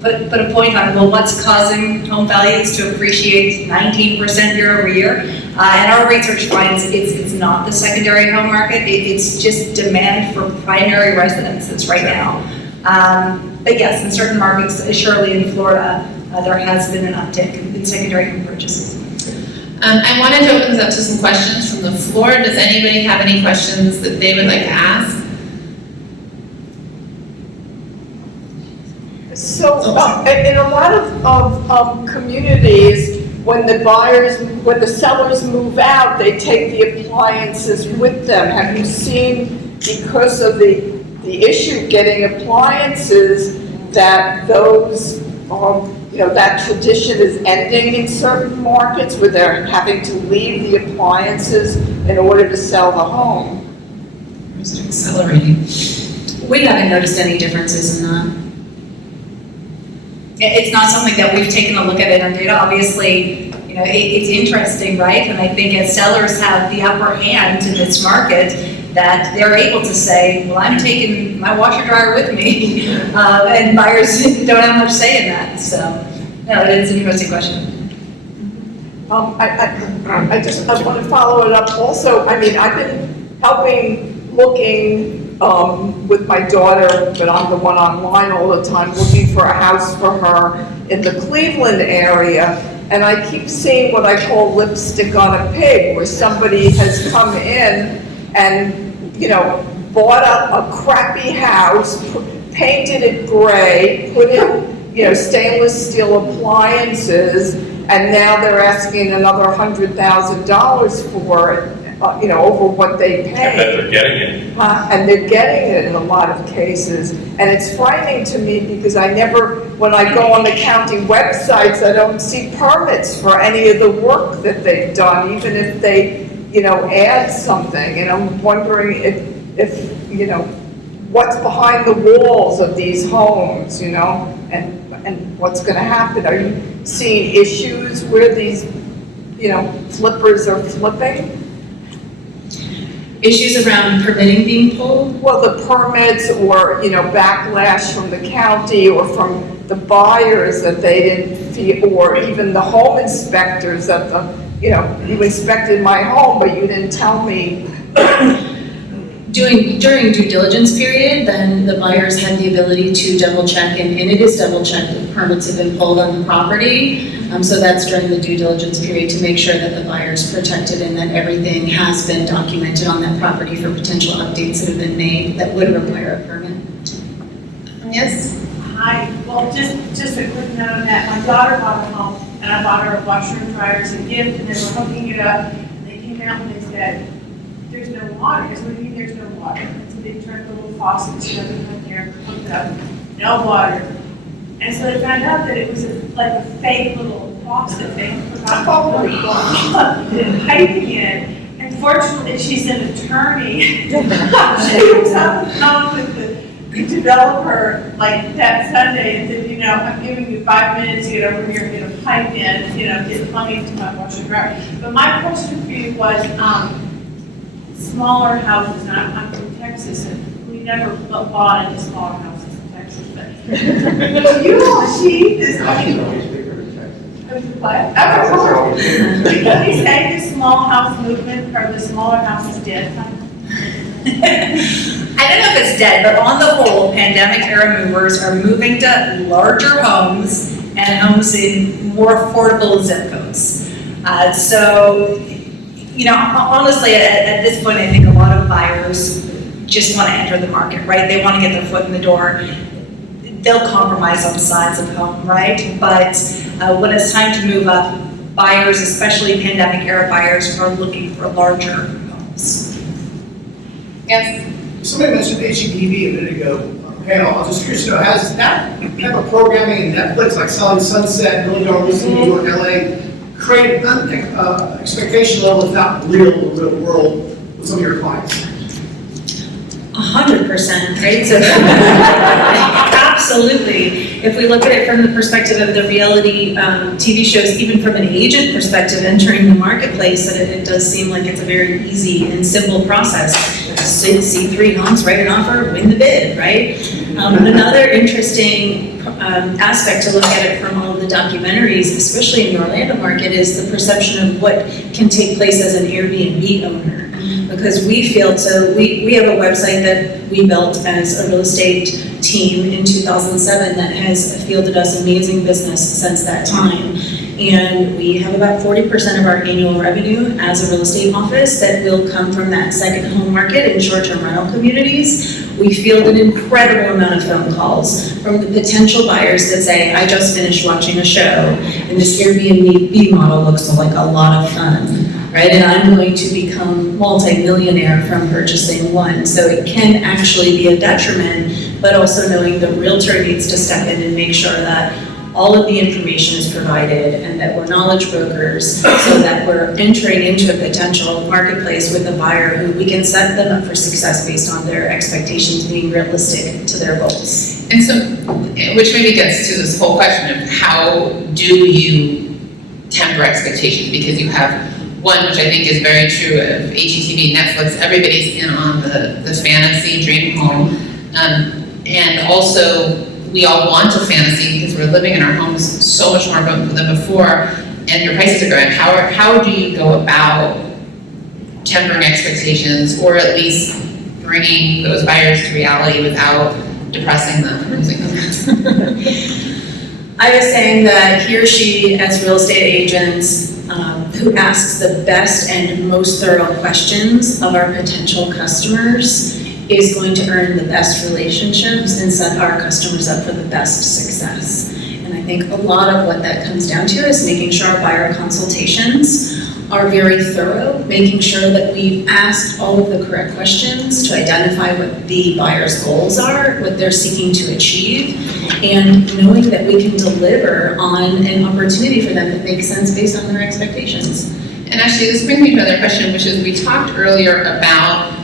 put a point on, well, what's causing home values to appreciate 19% year over year? And our research finds it's not the secondary home market, it's just demand for primary residences right now. But yes, in certain markets, surely in Florida, there has been an uptick in secondary home purchases. I wanted to open this up to some questions from the floor. Does anybody have any questions that they would like to ask? So, in a lot of communities, when the sellers move out, they take the appliances with them. Have you seen, because of the issue getting appliances, that those, that tradition is ending in certain markets where they're having to leave the appliances in order to sell the home? Or is it accelerating? We haven't noticed any differences in that. It's not something that we've taken a look at in our data. Obviously, it's interesting, right? And I think as sellers have the upper hand in this market, that they're able to say, well, I'm taking my washer dryer with me, and buyers don't have much say in that. So, no, it is an interesting question. I want to follow it up also. I mean, I've been looking with my daughter, but I'm the one online all the time, looking for a house for her in the Cleveland area. And I keep seeing what I call lipstick on a pig, where somebody has come in and, bought a crappy house, painted it gray, put in, stainless steel appliances, and now they're asking another $100,000 for it. Over what they pay. I bet they're getting it. And they're getting it in a lot of cases. And it's frightening to me because when I go on the county websites, I don't see permits for any of the work that they've done, even if they, add something. And I'm wondering if what's behind the walls of these homes, and what's going to happen. Are you seeing issues where these, flippers are flipping? Issues around permitting being pulled? Well, the permits or, backlash from the county or from the buyers that they didn't feel, or even the home inspectors that you inspected my home, but you didn't tell me. during due diligence period, then the buyers had the ability to double check, and it is double checked if permits have been pulled on the property. So that's during the due diligence period to make sure that the buyer's protected and that everything has been documented on that property for potential updates that have been made that would require a permit. Yes? Hi, well, just a quick note on that. My daughter bought a home, and I bought her a washer and dryer as a gift, and they were hooking it up. And they came out and they said, there's no water. I said, what do you mean there's no water? And so they turned the little faucet, she doesn't come here, hooked it up, no water. And so they found out that it was like a fake little faucet. They forgot to put the piping in. And fortunately, she's an attorney. She was on the phone with the developer like that Sunday and said, I'm giving you 5 minutes to get over here and get a pipe in, get plumbing to my washer and dryer. But my question for you was, smaller houses, and I'm from Texas, and we never bought any smaller houses in Texas, but you all see this, what? Can we say the small house movement or the smaller house is dead? I don't know if it's dead, but on the whole, pandemic era movers are moving to larger homes and homes in more affordable zip codes. Honestly, at this point, I think a lot of buyers just want to enter the market, right? They want to get their foot in the door. They'll compromise on size of home, right? But when it's time to move up, buyers, especially pandemic era buyers, are looking for larger homes. Yes? Somebody mentioned HGTV a minute ago on the panel. I was just curious to know, has that type of programming in Netflix, like Selling Sunset, Million Dollar Listing, New York, LA, create an expectation level that's not real world with some of your clients? 100%, right? So, absolutely. If we look at it from the perspective of the reality TV shows, even from an agent perspective entering the marketplace, that it does seem like it's a very easy and simple process. See 3 homes, write an offer, win the bid, right? Another interesting aspect to look at it from all of the documentaries, especially in the Orlando market, is the perception of what can take place as an Airbnb owner. Because we have a website that we built as a real estate team in 2007 that has fielded us amazing business since that time. And we have about 40% of our annual revenue as a real estate office that will come from that second home market in short-term rental communities. We field an incredible amount of phone calls from the potential buyers that say, I just finished watching a show and this Airbnb model looks like a lot of fun, right? And I'm going to become multi-millionaire from purchasing one. So it can actually be a detriment, but also knowing the realtor needs to step in and make sure that all of the information is provided and that we're knowledge brokers so that we're entering into a potential marketplace with a buyer who we can set them up for success based on their expectations being realistic to their goals. And so, which maybe gets to this whole question of how do you temper expectations? Because you have one, which I think is very true of HGTV, Netflix, everybody's in on the fantasy dream home. And also, we all want a fantasy because we're living in our homes so much more than before, and your prices are going. How do you go about tempering expectations, or at least bringing those buyers to reality without depressing them or losing them? I was saying that he or she, as real estate agents, who asks the best and most thorough questions of our potential customers, is going to earn the best relationships and set our customers up for the best success. And I think a lot of what that comes down to is making sure our buyer consultations are very thorough, making sure that we've asked all of the correct questions to identify what the buyer's goals are, what they're seeking to achieve, and knowing that we can deliver on an opportunity for them that makes sense based on their expectations. And actually, this brings me to another question, which is we talked earlier about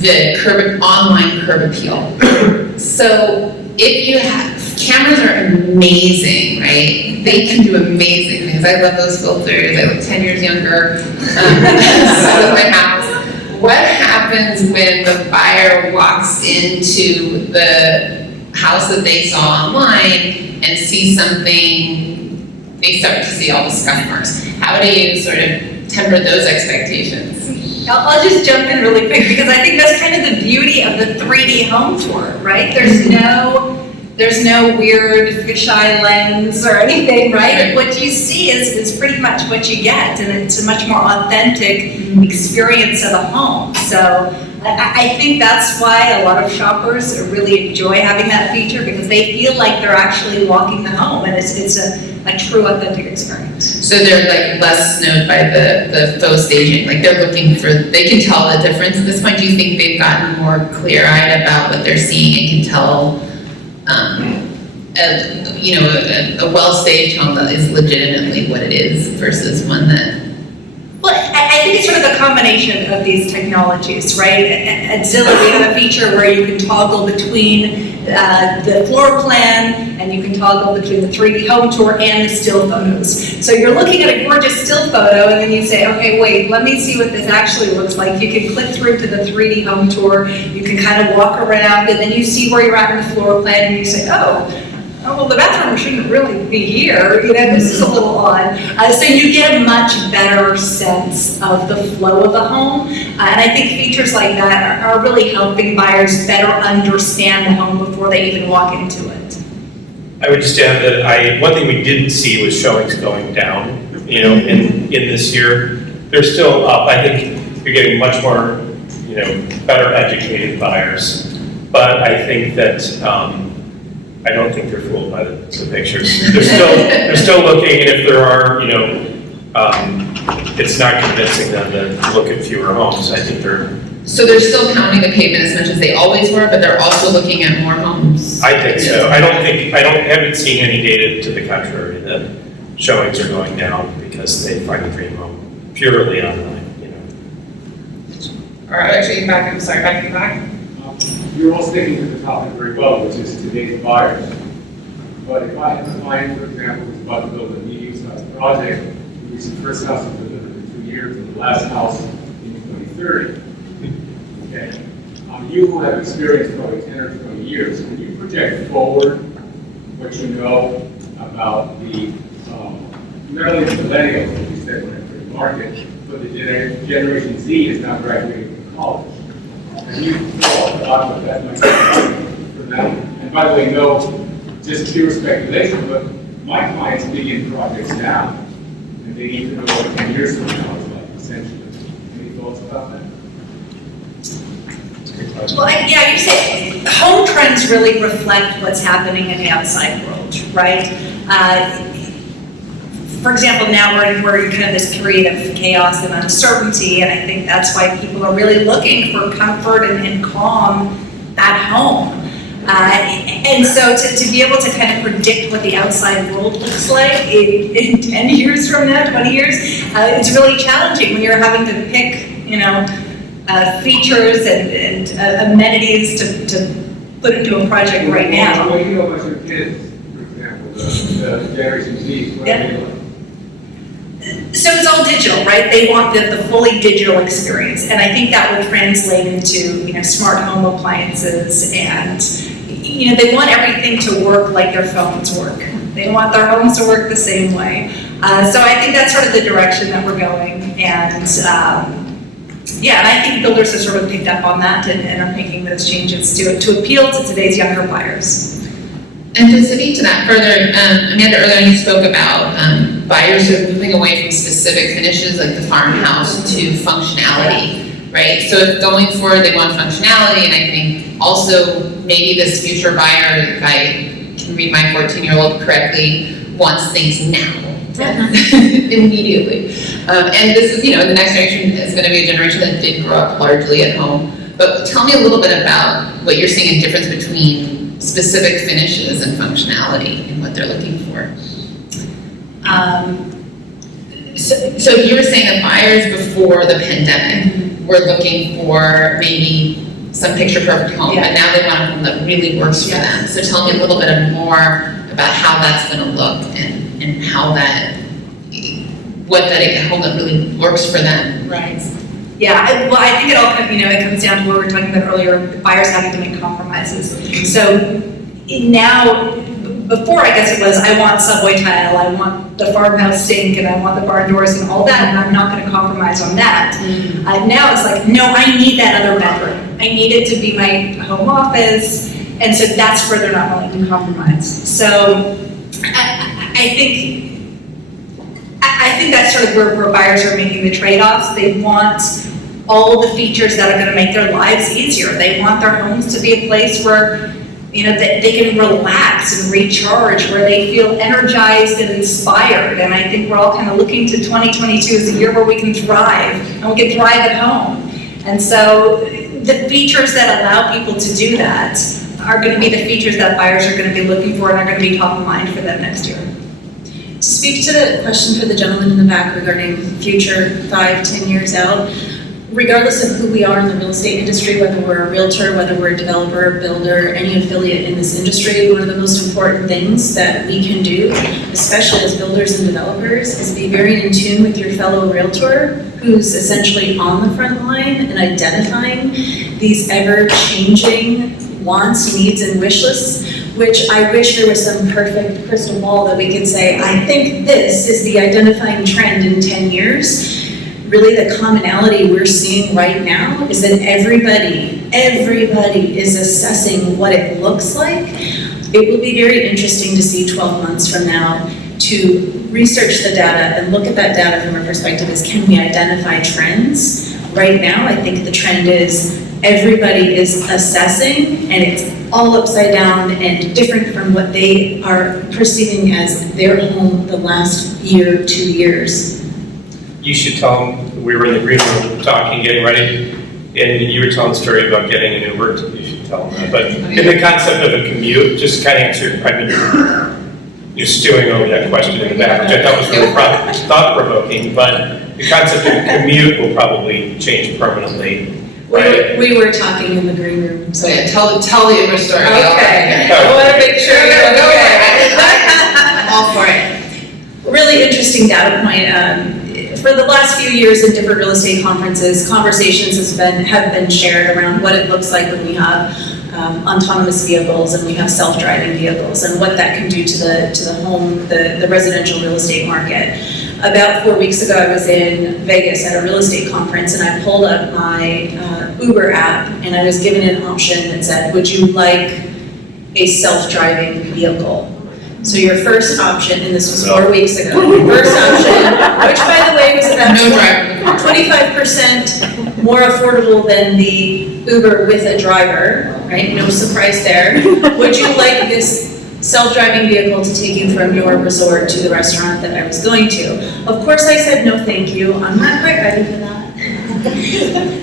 the online curb appeal. So if you have, cameras are amazing, right? They can do amazing things. I love those filters. I look 10 years younger. I love my house. What happens when the buyer walks into the house that they saw online and see something, they start to see all the scuff marks? How do you sort of temper those expectations? I'll just jump in really quick because I think that's kind of the beauty of the 3D home tour, right? There's no weird fisheye lens or anything, right? What you see is pretty much what you get, and it's a much more authentic experience of a home. So I think that's why a lot of shoppers really enjoy having that feature because they feel like they're actually walking the home, and it's a true authentic experience. So they're like less snowed by the faux staging, like they're looking for, they can tell the difference at this point. Do you think they've gotten more clear-eyed about what they're seeing and can tell, a well-staged home that is legitimately what it is versus one that? Well, I think it's sort of a combination of these technologies, right? At Zillow, we have a feature where you can toggle between the floor plan, and you can toggle between the 3D home tour and the still photos. So you're looking at a gorgeous still photo, and then you say, okay, wait, let me see what this actually looks like. You can click through to the 3D home tour, you can kind of walk around, and then you see where you're at in the floor plan, and you say, oh, well, the bathroom shouldn't really be here, this is a little odd. So you get a much better sense of the flow of the home. And I think features like that are really helping buyers better understand the home before they even walk into it. I would just add that one thing we didn't see was showings going down, in this year. They're still up. I think you're getting much more, better educated buyers. But I think that, I don't think they're fooled by the pictures. They're still looking, and if there are, it's not convincing them to look at fewer homes. I think they're. So they're still pounding the pavement as much as they always were, but they're also looking at more homes. I think so. I haven't seen any data to the contrary that showings are going down because they find a dream home purely online, Or actually, back to back. You're all sticking to the topic very well, which is today's buyers. But if I have a client, for example, who's about to build a medium-sized project, who's the first house was delivered in 2 years, and the last house in 2030. Okay. You who have experience probably 10 or 20 years, can you project forward what you know about the, not only the millennials, as you said, when they're in the market, but the Generation Z is now graduating from college? And you thought about what that might be for them. And by the way, no, just pure speculation, but my clients begin projects now, and they need to know what 10 years from now is like, essentially. Any thoughts about that? Well, yeah, you say home trends really reflect what's happening in the outside world, right? For example, now we're in kind of this period of chaos and uncertainty, and I think that's why people are really looking for comfort and calm at home. And so to be able to kind of predict what the outside world looks like in 10 years from now, 20 years, it's really challenging when you're having to pick, features and amenities to put into a project right now. What do you know about your kids, for example, the Generation Z? What are they like? So it's all digital, right? They want the fully digital experience, and I think that will translate into smart home appliances, and they want everything to work like their phones work. They want their homes to work the same way. So I think that's sort of the direction that we're going, and and I think builders have sort of picked up on that and are making those changes to appeal to today's younger buyers. And to speak to that further, Amanda, earlier you spoke about buyers who are moving away from specific finishes like the farmhouse to functionality, right? So if going forward they want functionality, and I think also maybe this future buyer, if I can read my 14-year-old correctly, wants things now. Immediately. And this is, the next generation is going to be a generation that did grow up largely at home. But tell me a little bit about what you're seeing in difference between specific finishes and functionality and what they're looking for. So if you were saying that buyers before the pandemic were looking for maybe some picture perfect home, but now they want a home that really works for them. So tell me a little bit more about how that's going to look and how what that home that really works for them. Right. Yeah, I think it all it comes down to what we were talking about earlier, buyers having to make compromises. So now before I guess it was, I want subway tile, I want the farmhouse sink, and I want the barn doors and all that, and I'm not gonna compromise on that. Now it's like, no, I need that other bedroom. I need it to be my home office, and so that's where they're not willing to compromise. So I think that's sort of where buyers are making the trade-offs. They want all the features that are gonna make their lives easier. They want their homes to be a place where, you know, that they can relax and recharge, where they feel energized and inspired. And I think we're all kind of looking to 2022 as a year where we can thrive, and we can thrive at home. And so the features that allow people to do that are gonna be the features that buyers are gonna be looking for and are gonna be top of mind for them next year. To speak to the question for the gentleman in the back regarding future 5-10 years out, regardless of who we are in the real estate industry, whether we're a realtor, whether we're a developer, builder, any affiliate in this industry, one of the most important things that we can do, especially as builders and developers, is be very in tune with your fellow realtor who's essentially on the front line and identifying these ever-changing wants, needs, and wish lists, which I wish there was some perfect crystal ball that we could say, I think this is the identifying trend in 10 years. Really the commonality we're seeing right now is that everybody is assessing what it looks like. It will be very interesting to see 12 months from now to research the data and look at that data from a perspective is, can we identify trends? Right now, I think the trend is everybody is assessing, and it's all upside down and different from what they are perceiving as their home the last year, 2 years. You should tell them, we were in the green room talking, getting ready, and you were telling a story about getting an Uber. You should tell them that. But in the concept of a commute, just kind of answer, I mean, you're stewing over that question in the back, which I thought was really thought-provoking, but the concept of a commute will probably change permanently, right? We were talking in the green room, so. So yeah, tell the Uber story. Okay. I I wanna make sure you're Go okay. I'm all for it. Really interesting data point. For the last few years in different real estate conferences, conversations have been shared around what it looks like when we have autonomous vehicles and we have self-driving vehicles and what that can do to the home, the residential real estate market. About 4 weeks ago, I was in Vegas at a real estate conference, and I pulled up my Uber app, and I was given an option that said, would you like a self-driving vehicle? So your first option, and this was 4 weeks ago, your first option, which by the way was about No driver. 25% more affordable than the Uber with a driver, right? No surprise there. Would you like this self-driving vehicle to take you from your resort to the restaurant that I was going to? Of course I said no thank you, I'm not quite ready for that.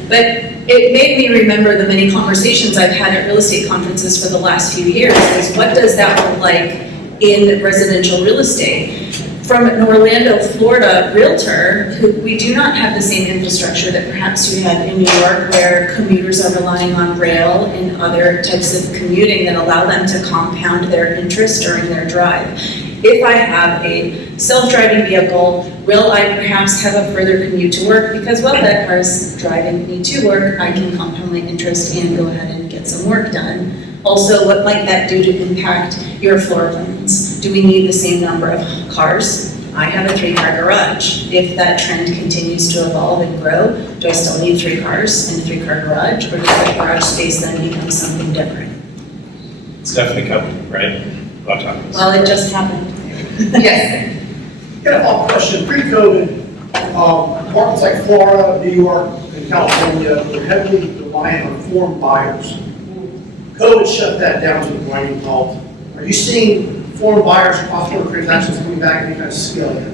But it made me remember the many conversations I've had at real estate conferences for the last few years, is what does that look like in residential real estate? From an Orlando, Florida realtor, who we do not have the same infrastructure that perhaps you have in New York, where commuters are relying on rail and other types of commuting that allow them to compound their interest during their drive. If I have a self-driving vehicle, will I perhaps have a further commute to work? Because while that car is driving me to work, I can compound my interest and go ahead and get some work done. Also, what might that do to impact your floor plans? Do we need the same number of cars? I have a 3-car garage. If that trend continues to evolve and grow, do I still need 3 cars and a 3-car garage? Or does that garage space then become something different? It's definitely coming, right? Autonomous. Well, it just happened. Yes. Got a follow-up question. Pre-COVID, markets like Florida, New York, and California were heavily reliant on foreign buyers. COVID shut that down to a grinding halt. Are you seeing foreign buyers, cross-border transactions coming back any kind of scale yet?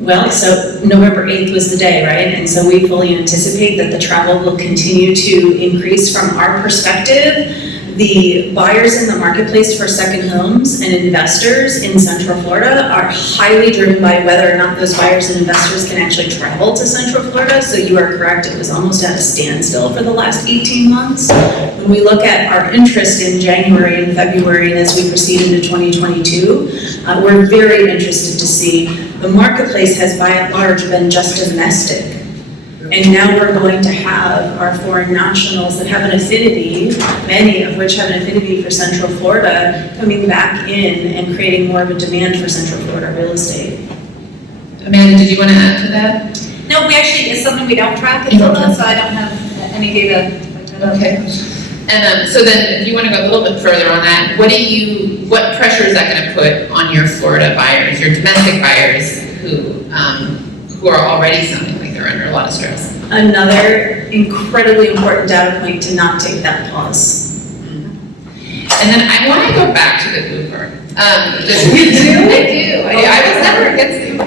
Well, so November 8th was the day, right? And so we fully anticipate that the travel will continue to increase. From our perspective, the buyers in the marketplace for second homes and investors in Central Florida are highly driven by whether or not those buyers and investors can actually travel to Central Florida. So you are correct, it was almost at a standstill for the last 18 months. When we look at our interest in January and February and as we proceed into 2022, we're very interested to see the marketplace has by and large been just domestic. And now we're going to have our foreign nationals that have an affinity, many of which have an affinity for Central Florida, coming back in and creating more of a demand for Central Florida real estate. Amanda, did you want to add to that? No, we actually, it's something we don't track in Zillow, so I don't have any data like that. Okay. And so then, if you want to go a little bit further on that, what pressure is that going to put on your Florida buyers, your domestic buyers who are already sounding like they're under a lot of stress? Another incredibly important data point to not take that pause. And then I want to go back to the Uber. You do? I do. I was never against Uber.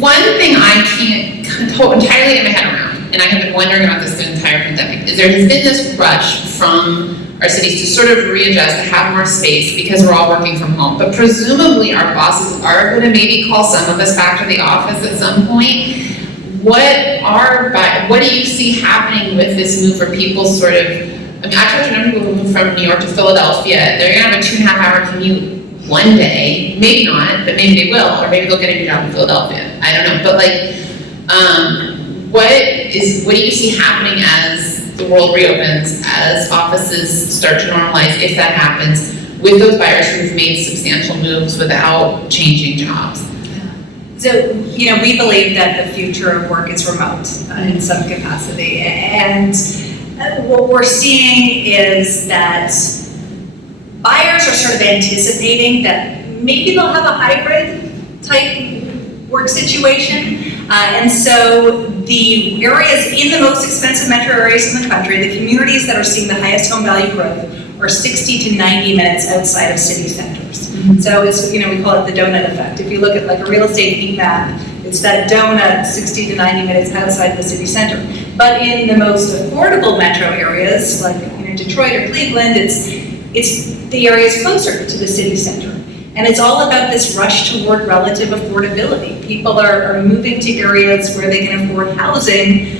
One thing I can't entirely get my head around, and I have been wondering about this the entire pandemic, is there has been this rush from our cities to sort of readjust, to have more space because we're all working from home. But presumably our bosses are going to maybe call some of us back to the office at some point. What do you see happening with this move for people sort of, I talked to a number of people who moved from New York to Philadelphia. They're going to have a 2.5-hour commute one day, maybe not, but maybe they will, or maybe they'll get a new job in Philadelphia. I don't know, but what do you see happening as the world reopens, as offices start to normalize, if that happens, with those buyers who've made substantial moves without changing jobs? So, we believe that the future of work is remote in some capacity. And what we're seeing is that buyers are sort of anticipating that maybe they'll have a hybrid type work situation. And so the areas in the most expensive metro areas in the country, the communities that are seeing the highest home value growth, are 60 to 90 minutes outside of city centers. Mm-hmm. So it's, we call it the donut effect. If you look at like a real estate heat map, it's that donut 60 to 90 minutes outside the city center. But in the most affordable metro areas, like Detroit or Cleveland, it's the areas closer to the city center. And it's all about this rush toward relative affordability. People are moving to areas where they can afford housing,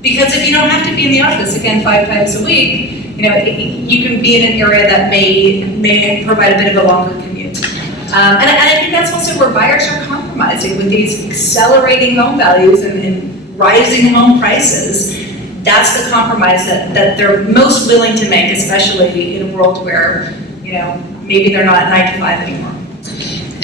because if you don't have to be in the office, again, 5 times a week, you can be in an area that may provide a bit of a longer commute. And I think that's also where buyers are compromising with these accelerating home values and rising home prices. That's the compromise that they're most willing to make, especially in a world where, maybe they're not 9 to 5 anymore.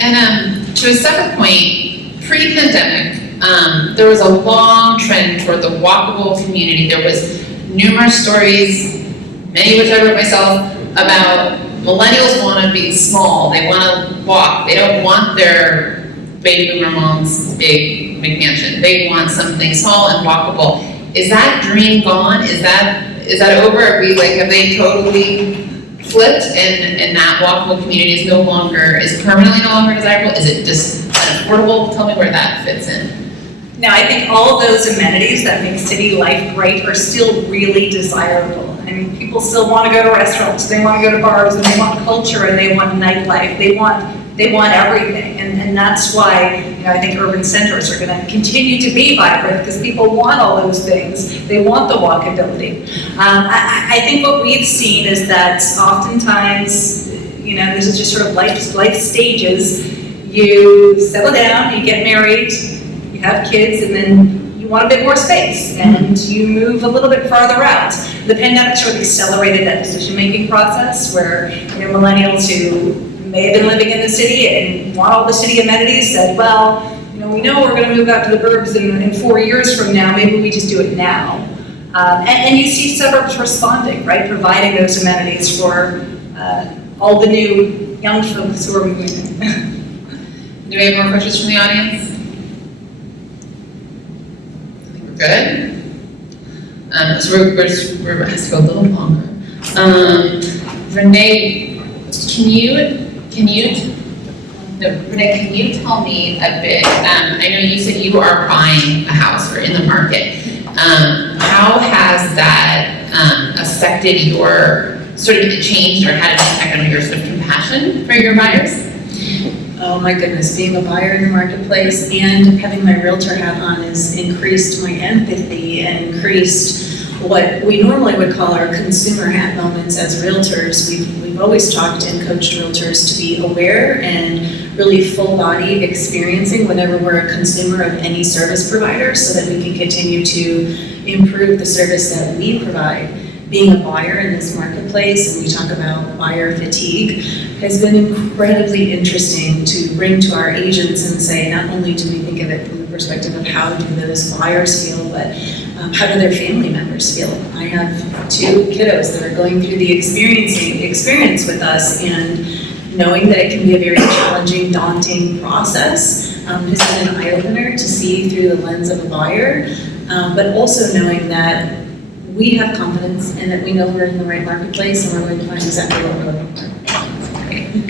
And to a separate point, pre-pandemic, there was a long trend toward the walkable community. There was numerous stories, many of which I wrote myself, about millennials want to be small. They want to walk. They don't want their baby boomer mom's big McMansion. They want something small and walkable. Is that dream gone? Is that over? Have they totally flipped and that walkable community is permanently no longer desirable? Is it just unaffordable? Tell me where that fits in. Now, I think all of those amenities that make city life great are still really desirable. I mean, people still want to go to restaurants, they want to go to bars, and they want culture, and they want nightlife. They want everything, and that's why I think urban centers are going to continue to be vibrant, because people want all those things. They want the walkability. I think what we've seen is that oftentimes, this is just sort of life stages. You settle down, you get married, you have kids, and then you want a bit more space, and you move a little bit farther out. The pandemic sort of accelerated that decision-making process, where millennials who may have been living in the city and want all the city amenities said, well, we know we're going to move out to the burbs in 4 years from now, maybe we just do it now. And you see suburbs responding, right, providing those amenities for all the new young folks who are moving in. Do we have more questions from the audience? I think we're good. So we're has to go a little longer. Renee, can you tell me a bit? I know you said you are buying a house or in the market. How has that affected your changed or had an impact on your sort of compassion for your buyers? Oh my goodness, being a buyer in the marketplace and having my realtor hat on has increased my empathy and increased what we normally would call our consumer hat moments as realtors. We've always talked and coached realtors to be aware and really full body experiencing whenever we're a consumer of any service provider so that we can continue to improve the service that we provide. Being a buyer in this marketplace, and we talk about buyer fatigue, has been incredibly interesting to bring to our agents and say, not only do we think of it from the perspective of how do those buyers feel, but how do their family members feel? I have 2 kiddos that are going through the experience with us, and knowing that it can be a very challenging, daunting process has been an eye-opener to see through the lens of a buyer, but also knowing that we have confidence and that we know we're in the right marketplace and we're going to find exactly what we're looking for.